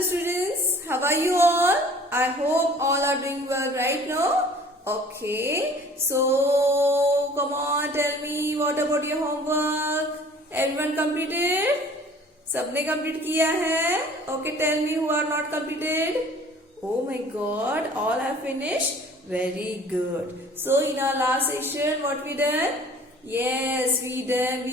afternoon, students. How are you all? I hope all are doing well right now. Okay. So, come on, tell me what about your homework? Everyone completed? सबने complete किया है? Okay, tell me who are not completed. Oh my God, all have finished. Very good. So, in our last session, what we done? Yes, we did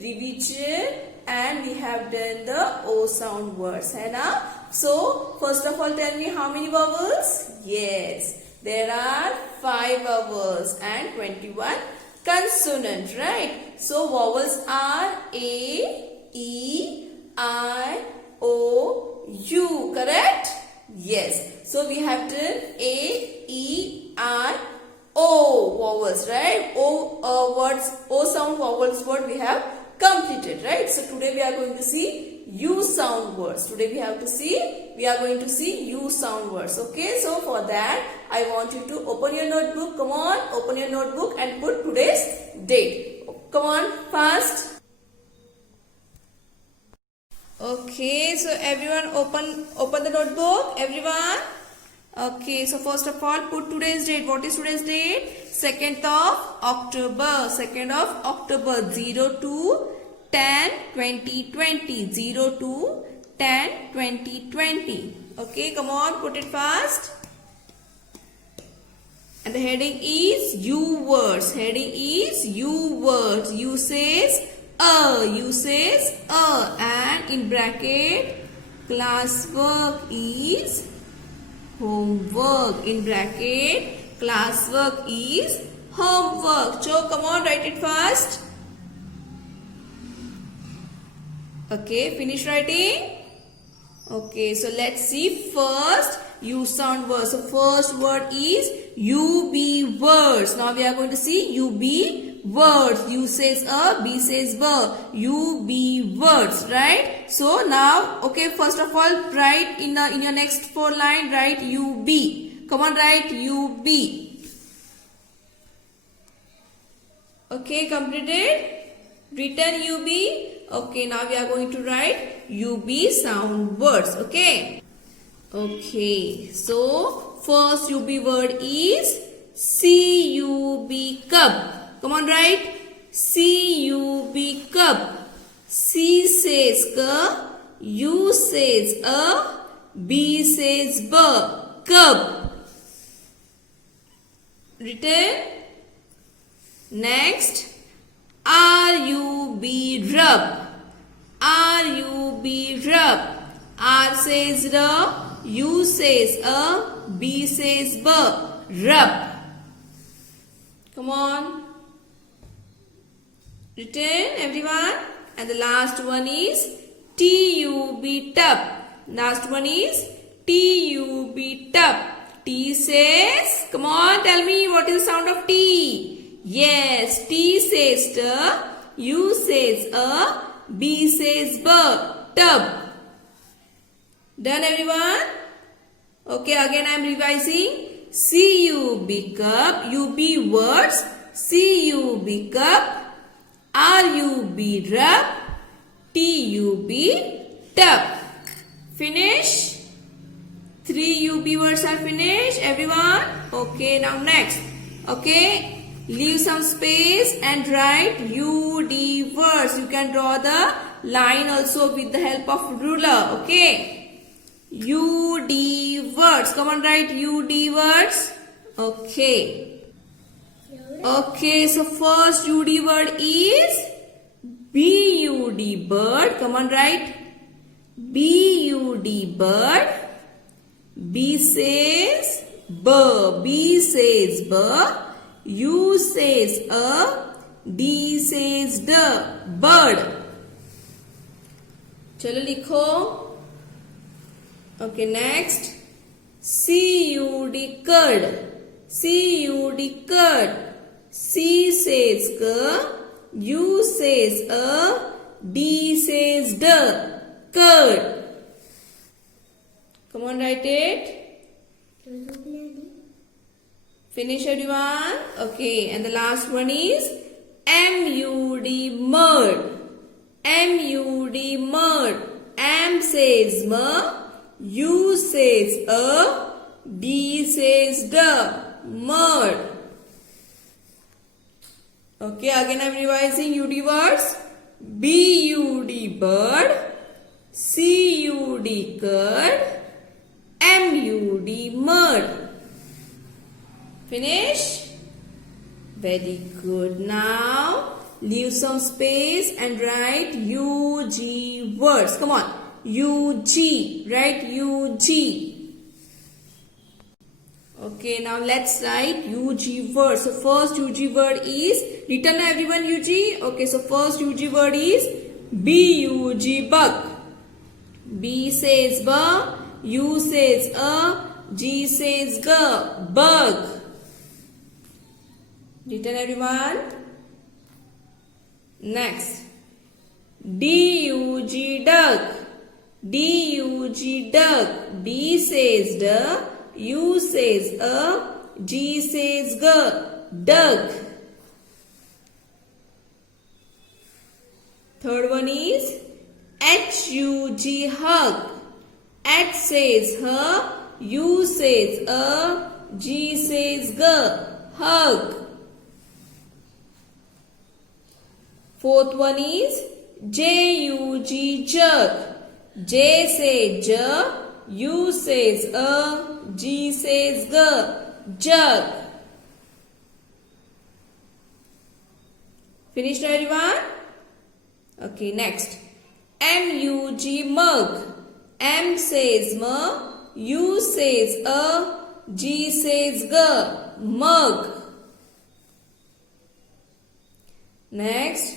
revision. And we have done the O sound words, है ना? So, first of all, tell me how many vowels? Yes, there are 5 vowels and 21 consonant, right? So, vowels are A, E, I, O, U, correct? Yes. So, we have done A, E, I, O vowels, right? O sound vowels word we have completed, right? So today we are going to see U sound words. Today we are going to see U sound words. Okay, so for that I want you to open your notebook. Come on, open your notebook and put today's date. Come on, fast. Okay, so everyone open the notebook. Everyone. Okay, so first of all, put today's date. What is today's date? 2nd of October. 2nd of October. 02-10-2020. 02-10-2020. Okay, come on, put it fast. And the heading is U words. Heading is U words. U says A. U says A. And in bracket, classwork is homework. In bracket, classwork is homework. So, come on, write it fast. Okay, finish writing. Okay, so let's see first U sound words. So, first word is UB words. Now, we are going to see UB words. U says A, B says B. UB words, right? So, now, okay, first of all, write in your next 4 line, write UB. Come on, write UB. Okay, completed? Written UB. Okay, now we are going to write UB sound words. Okay. Okay, so first UB word is CUB cup. Come on, write CUB cup. C says ka, U says a, B says b. Cup. Written. Next, RUB rub. RUB rub. R says R, U says A, B says B. Rub. Come on. Written, everyone. And the last one is TUB tub. Last one is TUB tub. T says, come on, tell me what is the sound of T? Yes, T says T, U says A, B says B. Tub. Done, everyone? Okay, again I am revising. CUB cup, UB words, CUB cup, RUB rub, TUB tub. Finish? 3 UB words are finished, everyone? Okay, now next. Okay, leave some space and write UD words. You can draw the line also with the help of ruler. Okay. UD words. Come on, write UD words. Okay. Okay, so first UD word is BUD bird. Come on, write BUD bird. B says B. B says B. U says A. D says D. Bird. चलो लिखो. Okay, next. CUD curd. CUD curd. C says C. U says A. D says D. Curd. Come on, write it. Finish, everyone. Okay, and the last one is MUD mud. MUD mud. M says M. U says a, D says the, mud. Okay, again I'm revising UD words. B-U-D, bird. C-U-D, curd. M-U-D, mud. Finish? Very good. Now, leave some space and write UG words. Come on. UG. Write UG. Okay, now let's write UG word. So first UG word is, written everyone UG. Okay, so first UG word is B-U-G, bug. B says ba, U says a, G says ga, bug. Written everyone. Next, D-U-G, duck. D-U-G, duck. D says da, U says a, G says ga, duck. Third one is H-U-G, hug. H says her, U says a, G says ga, hug. Fourth one is J-U-G, jug. J says j, U says a, G says ga, jug. Finished everyone? Okay, next. M-U-G, mug. M says ma, U says a, G says ga, mug. Next,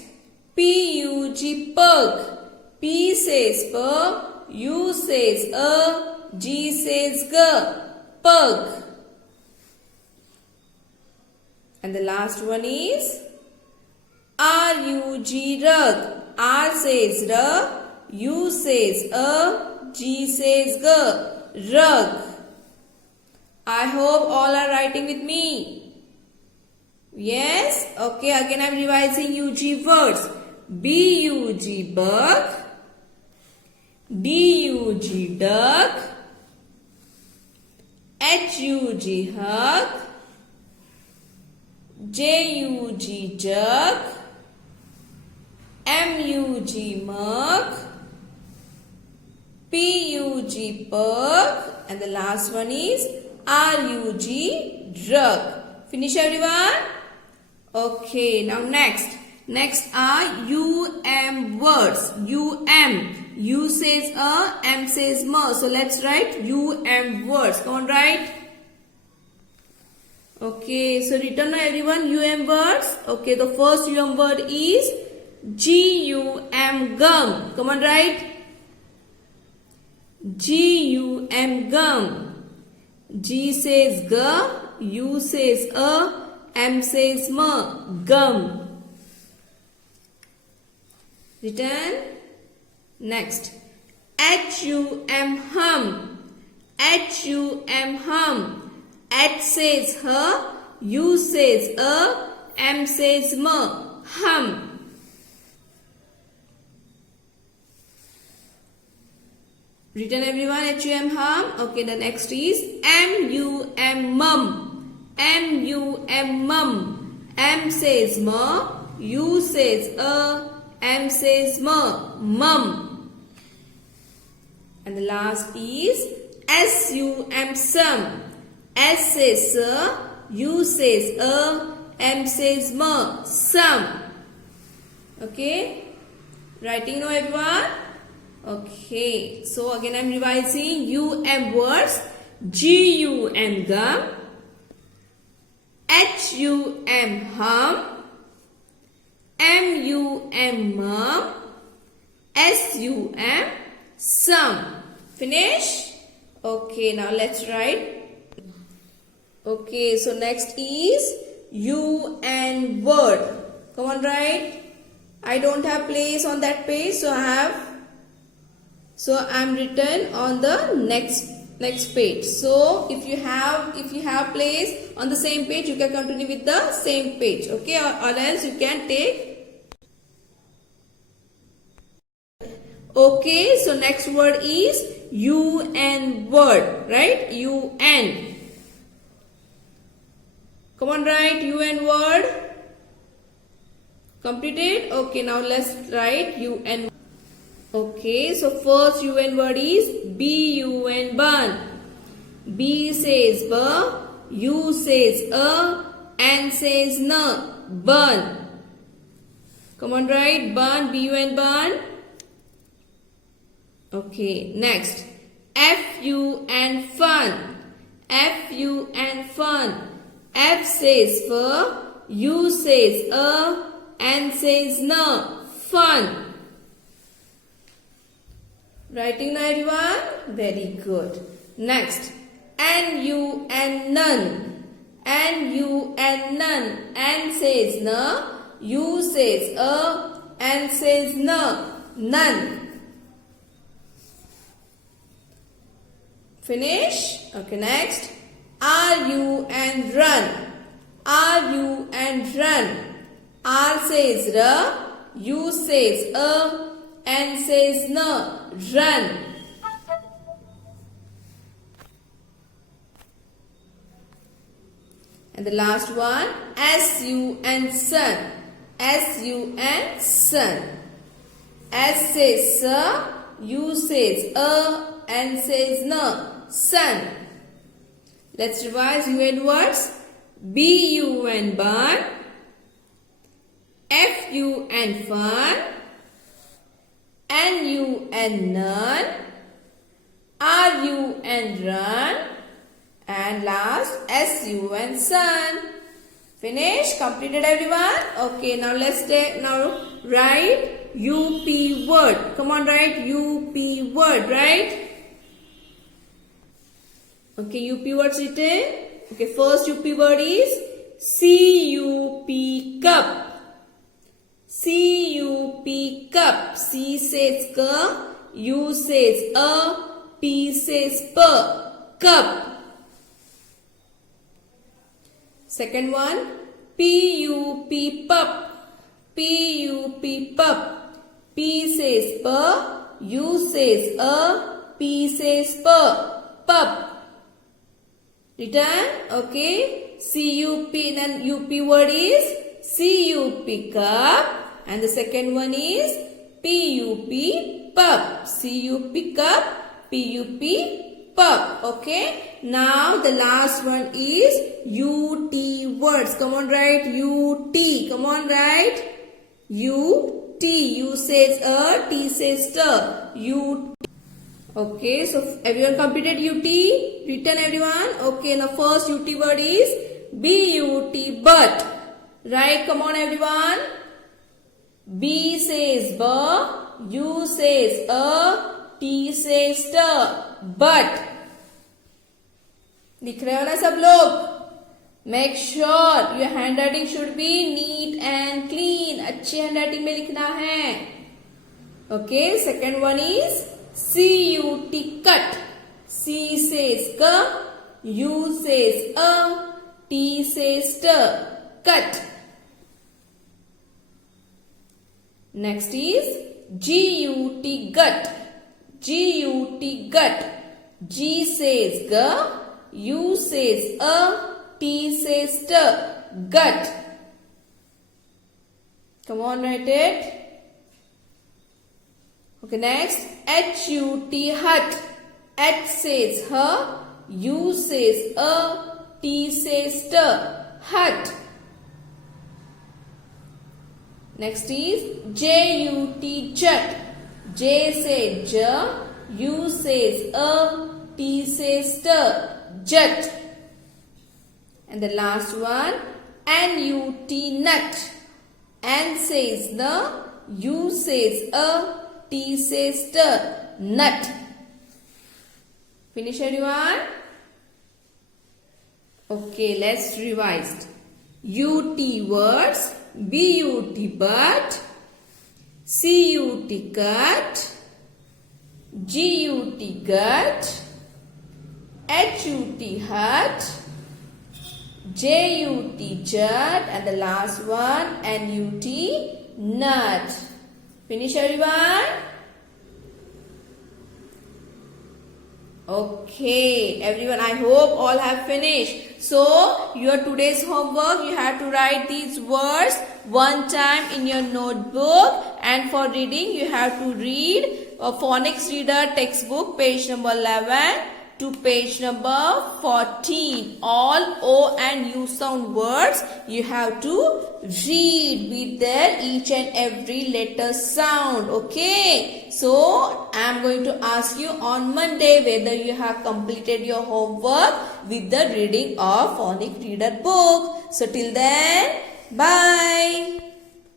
P-U-G, pug. P says pa, U says a, G says ga, pug. And the last one is R-U-G, rug. R says ra, U says a, G says ga, rug. I hope all are writing with me. Yes? Okay, again I'm revising UG words. B-U-G, bug. D-U-G, duck. H-U-G, hug. J-U-G, jug. M-U-G, mug. P-U-G, pug. And the last one is R-U-G, drug. Finish everyone? Okay, now next. Next are U-M words. U-M. U says a, M says ma. So let's write U-M words. Come on, write. Okay, so written everyone U-M words. Okay, the first U-M word is G-U-M, gum. Come on, write. G-U-M, gum. G says ga, U says a, M says ma, gum. Written. Next, H-U-M, hum. H-U-M, hum. H says her, U says a, M says ma, hum. Written everyone, H-U-M, hum. Okay, the next is M-U-M, mum. M-U-M, mum. M says ma, U says a, M says ma, mum. And the last is S-U-M, sum. S says sir, U says a, M says ma, sum. Okay? Writing now everyone? Okay. So again I am revising U-M words. G-U-M, gum. H-U-M, hum. M-U-M, mum. S-U-M, sum. Finish? Okay, now let's write. Okay, so next is U-N word. Come on, write. I don't have place on that page, so I'm written on the next page. So if you have place on the same page, you can continue with the same page. Okay, or else you can take. Okay, so next word is UN word, right? UN. Come on, write UN word. Completed? Okay, now let's write UN. Okay, so first UN word is BUN, bun. B says B, U says N says N, bun. Come on, write bun, BUN, bun. Okay, next. FUN, fun. FUN, fun. F says F, U says N says N, fun. Writing now, everyone? Very good. Next. NUN, none. NUN, none. N says N, U says N says N, none. Finish? Okay, next. RUN, run. RUN, run. R says R, U says N says N, run. And the last one, SUN, sun. SUN, sun. S says sir, U says N says no, sun. Let's revise UN words. BUN, bun. FUN, fun. NUN, none. RUN, run. And last, SUN, sun. Finish? Completed, everyone? Okay, now let's write UP word. Come on, write UP word, right? Okay, UP words written. Okay, first UP word is CUP, cup. CUP, cup. C says C, U says P says P, cup. Second one, PUP, pup. PUP, pup. P says P, U says P says P, pup. Written? Okay. CUP, then UP word is CUP, cup. And the second one is PUP, pup. CUP, cup. PUP, pup. Okay. Now the last one is UT words. Come on, write UT. Come on, write UT. U says T says T. UT. Okay, so everyone completed UT? Written, everyone? Okay, now first UT word is BUT, but. Right, come on, everyone. B says B, U says T says T, but. लिख रहे हो ना सब लोग? Make sure your handwriting should be neat and clean. अच्छी handwriting में लिखना है. Okay, second one is CUT, cut. C says K, U says T says T, cut. Next is GUT, gut. GUT, gut. G says G, U says T says T, gut. Come on, write it. Okay, next, HUT, hut. H says H, U says T says T, hut. Next is JUT, jut. J says J, U says T says T, jut. And the last one, NUT, nut. N says the, U says T says T, nut. Finish, everyone? Okay, let's revise. UT words, BUT, but. CUT, cut. GUT, gut. HUT, hut. JUT, jut. And the last one, NUT, nut. Finish, everyone? Okay, everyone, I hope all have finished. So, your today's homework, you have to write these words one time in your notebook, and for reading, you have to read a phonics reader textbook, page number 11 to page number 14. All O and U sound words you have to read with their each and every letter sound. Okay. So, I am going to ask you on Monday whether you have completed your homework with the reading of phonics reader book. So, till then, bye.